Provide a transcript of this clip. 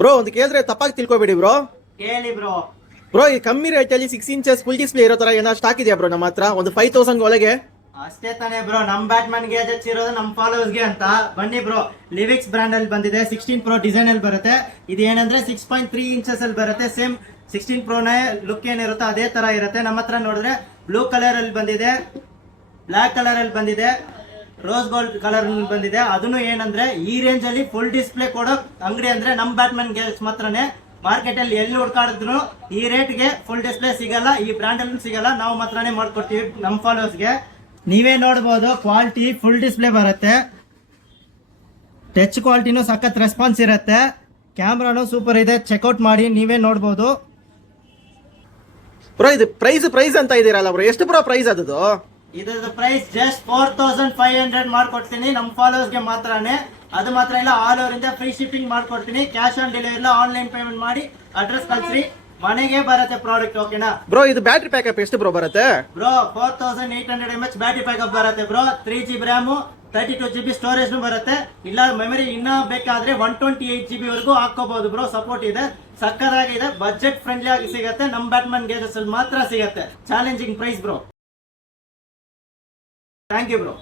Bro ಒಂದು ಕೇಳಿದ್ರೆ ತಪ್ಪಾಗಿ ತಿಳ್ಕೊಬೇಡಿ ಬ್ರೋ. ಕೇಳಿ ಬ್ರೋ. ಬ್ರೋ ಈ ಕಮ್ಮಿ ರೇಟಲ್ಲಿ 6 ಇಂಚಸ್ ಫುಲ್ ಡಿಸ್ಪ್ಲೇ ಇರೋ ತರ ಏನೋ ಸ್ಟಾಕ್ ಇದೆಯಾ ಬ್ರೋ ನಮ್ಮ ಹತ್ರ? ಒಂದು 5000 ಒಳಗೆ ಅಷ್ಟೇ ತಾನೇ ಬ್ರೋ. ನಮ್ ಬ್ಯಾಟ್ಮನ್ ಗ್ಯಾಜೆಟ್ಸ್ ಇರೋದು ನಮ್ ಫಾಲೋವರ್ಸ್ ಗೆ ಅಂತ. ಬನ್ನಿ ಬ್ರೋ, ಲಿವಿಕ್ಸ್ ಬ್ರಾಂಡ್ ಅಲ್ಲಿ ಬಂದಿದೆ. 16 Pro ಡಿಸೈನ್ ಅಲ್ಲಿ ಬರುತ್ತೆ. ಇದು ಏನಂದ್ರೆ 6.3 ಇಂಚಸ್ ಅಲ್ಲಿ ಬರುತ್ತೆ. ಸೇಮ್ 16 Pro ನ ಲುಕ್ ಏನಿರುತ್ತೆ ಅದೇ ತರ ಇರುತ್ತೆ. ನಮ್ಮ ಹತ್ರ ನೋಡಿದ್ರೆ ಬ್ಲೂ ಕಲರ್ ಅಲ್ಲಿ ಬಂದಿದೆ, ಬ್ಲಾಕ್ ಕಲರ್ ಅಲ್ಲಿ ಬಂದಿದೆ, ರೋಸ್ ಗೋಲ್ಡ್ ಕಲರ್ ಬಂದಿದೆ. ಅದನ್ನು ಏನಂದ್ರೆ ಈ ರೇಂಜ್ ಅಲ್ಲಿ ಫುಲ್ ಡಿಸ್ಪ್ಲೇ ಕೊಡೋ ಅಂಗಡಿ ಅಂದ್ರೆ ನಮ್ ಬ್ಯಾಟ್ಮನ್ ಗ್ಯಾಜೆಟ್ಸ್ ಮಾತ್ರನೇ. ಮಾರ್ಕೆಟ್ ಅಲ್ಲಿ ಎಲ್ಲಿ ಹುಡ್ಕಾಡಿದ್ರು ಈ ರೇಟ್ಗೆ ಫುಲ್ ಡಿಸ್ಪ್ಲೇ ಸಿಗಲ್ಲ, ಈ ಬ್ರಾಂಡ್ ಅಲ್ಲಿ ಸಿಗಲ್ಲ. ನಾವು ಮಾತ್ರನೇ ಮಾಡ್ಕೊಡ್ತೀವಿ ನಮ್ ಫಾಲೋವರ್ಸ್ ಗೆ. ನೀವೇ ನೋಡಬಹುದು, ಕ್ವಾಲಿಟಿ ಫುಲ್ ಡಿಸ್ಪ್ಲೇ ಬರುತ್ತೆ. ಟಚ್ ಕ್ವಾಲಿಟಿನೂ ಸಖತ್ ರೆಸ್ಪಾನ್ಸ್ ಇರುತ್ತೆ. ಕ್ಯಾಮ್ರಾನು ಸೂಪರ್ ಇದೆ, ಚೆಕ್ಔಟ್ ಮಾಡಿ ನೀವೇ ನೋಡಬಹುದು. ಬ್ರೋ ಇದು ಪ್ರೈಸ್ ಅಂತ ಇದೀರಲ್ಲ ಬ್ರೋ, ಎಷ್ಟು ಬ್ರೋ ಪ್ರೈಸ್ ಅದದು? ಇದ್ರದ್ದು ಪ್ರೈಸ್ ಜಸ್ಟ್ 4500 ಮಾಡ್ಕೊಡ್ತೀನಿ ನಮ್ ಫಾಲೋವರ್ಸ್ ಗೆ ಮಾತ್ರನೇ. ಅದು ಮಾತ್ರ ಇಲ್ಲ, ಆಲ್ ಓವರ್ ಇಂದ ಫ್ರೀ ಶಿಪ್ಪಿಂಗ್ ಮಾಡ್ಕೊಡ್ತೀನಿ. ಕ್ಯಾಶ್ ಆನ್ ಡೆಲಿವರಿ ಇಲ್ಲ, ಆನ್ಲೈನ್ ಪೇಮೆಂಟ್ ಮಾಡಿ ಅಡ್ರೆಸ್ ಕಳ್ಸಿ, ಮನೆಗೆ ಬರುತ್ತೆ ಪ್ರಾಡಕ್ಟ್. ಓಕೆನಾ ಬ್ರೋ? ಇದು ಬ್ಯಾಟ್ರಿ ಪ್ಯಾಕಪ್ ಎಷ್ಟು ಬ್ರೋ ಬರುತ್ತೆ? ಬ್ರೋ 4800 mAh ಬ್ಯಾಟರಿ ಪ್ಯಾಕಪ್ ಬರುತ್ತೆ bro. 3GB RAM, 32GB storage ಬರುತ್ತೆ. ಇಲ್ಲ ಮೆಮರಿ ಇನ್ನ ಬೇಕಾದ್ರೆ 128GB ವರೆಗೂ ಹಾಕೋಬಹುದು ಬ್ರೋ. ಸಪೋರ್ಟ್ ಇದೆ, ಸಕ್ಕದಾಗಿದೆ, ಬಜೆಟ್ ಫ್ರೆಂಡ್ಲಿ ಆಗಿ ಸಿಗುತ್ತೆ. ನಮ್ ಬ್ಯಾಟ್ಮನ್ ಗ್ಯಾಜೆಟ್ಸ್ ಅಲ್ಲಿ ಮಾತ್ರ ಸಿಗುತ್ತೆ. Challenging price bro. Thank you bro.